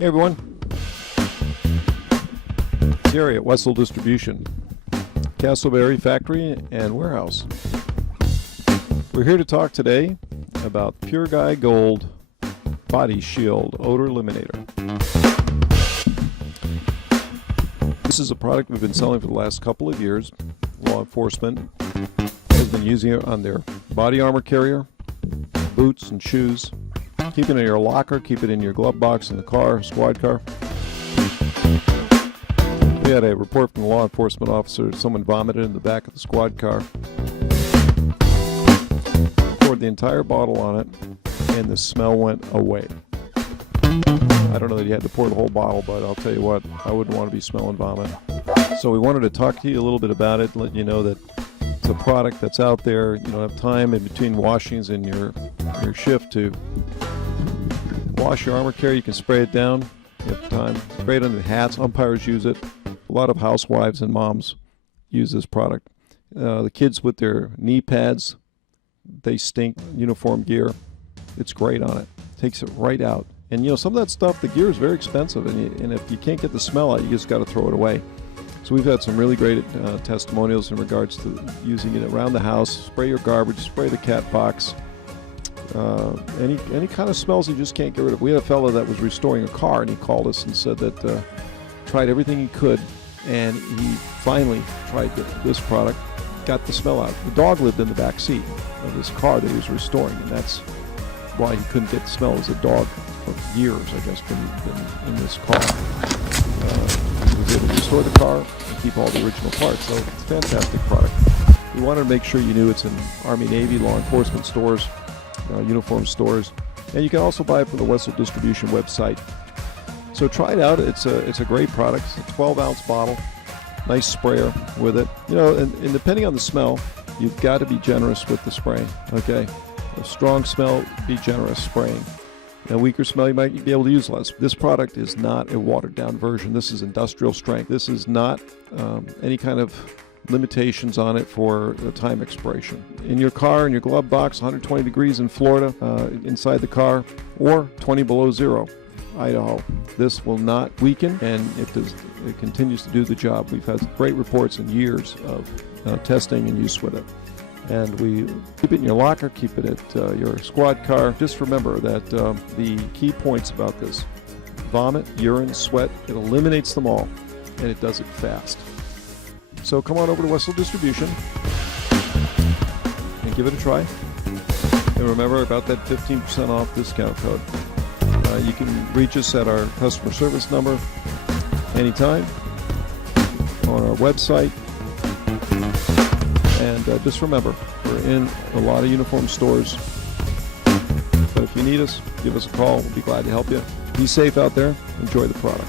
Hey everyone, it's Gary at Wessel Distribution, Castleberry Factory and Warehouse. We're here to talk today about Pure Guy Gold Body Shield Odor Eliminator. This is a product we've been selling for the last couple of years. Law enforcement has been using it on their body armor carrier, boots and shoes. Keep it in your locker, keep it in your glove box in the car, squad car. We had a report from the law enforcement officer that someone vomited in the back of the squad car. Poured the entire bottle on it, and the smell went away. I don't know that you had to pour the whole bottle, but I'll tell you what, I wouldn't want to be smelling vomit. So we wanted to talk to you a little bit about it, let you know that it's a product that's out there. You don't have time in between washings in your shift to wash your armor carrier. You can spray it down. You have time. Spray it on the hats. Umpires use it. A lot of housewives and moms use this product. The kids with their knee pads, they stink. Uniform gear, it's great on it. Takes it right out. And you know, some of that stuff, the gear is very expensive, and if you can't get the smell out, you just got to throw it away. So we've had some really great testimonials in regards to using it around the house. Spray your garbage, spray the cat box. Any kind of smells you just can't get rid of. We had a fellow that was restoring a car, and he called us and said that tried everything he could, and he finally tried this product, got the smell out. The dog lived in the back seat of this car that he was restoring, and that's why he couldn't get the smell. It was a dog for years, I guess, been in this car. He was able to restore the car and keep all the original parts, so it's a fantastic product. We wanted to make sure you knew it's in Army, Navy, law enforcement stores, uniform stores, and you can also buy it from the Wessel Distribution website. So try it out. It's a great product. It's a 12-ounce bottle, nice sprayer with it. You know, and depending on the smell, you've got to be generous with the spraying. Okay, a strong smell, be generous spraying. A weaker smell, you might be able to use less. This product is not a watered-down version. This is industrial strength. This is not any kind of limitations on it for the time expiration. In your car, in your glove box, 120 degrees in Florida, inside the car, or 20 below zero, Idaho. This will not weaken, and it continues to do the job. We've had great reports and years of testing and use with it. And we keep it in your locker, keep it at your squad car. Just remember that the key points about this: vomit, urine, sweat, it eliminates them all, and it does it fast. So come on over to Wessel Distribution and give it a try. And remember about that 15% off discount code. You can reach us at our customer service number anytime on our website. And just remember, we're in a lot of uniform stores. But if you need us, give us a call. We'll be glad to help you. Be safe out there. Enjoy the product.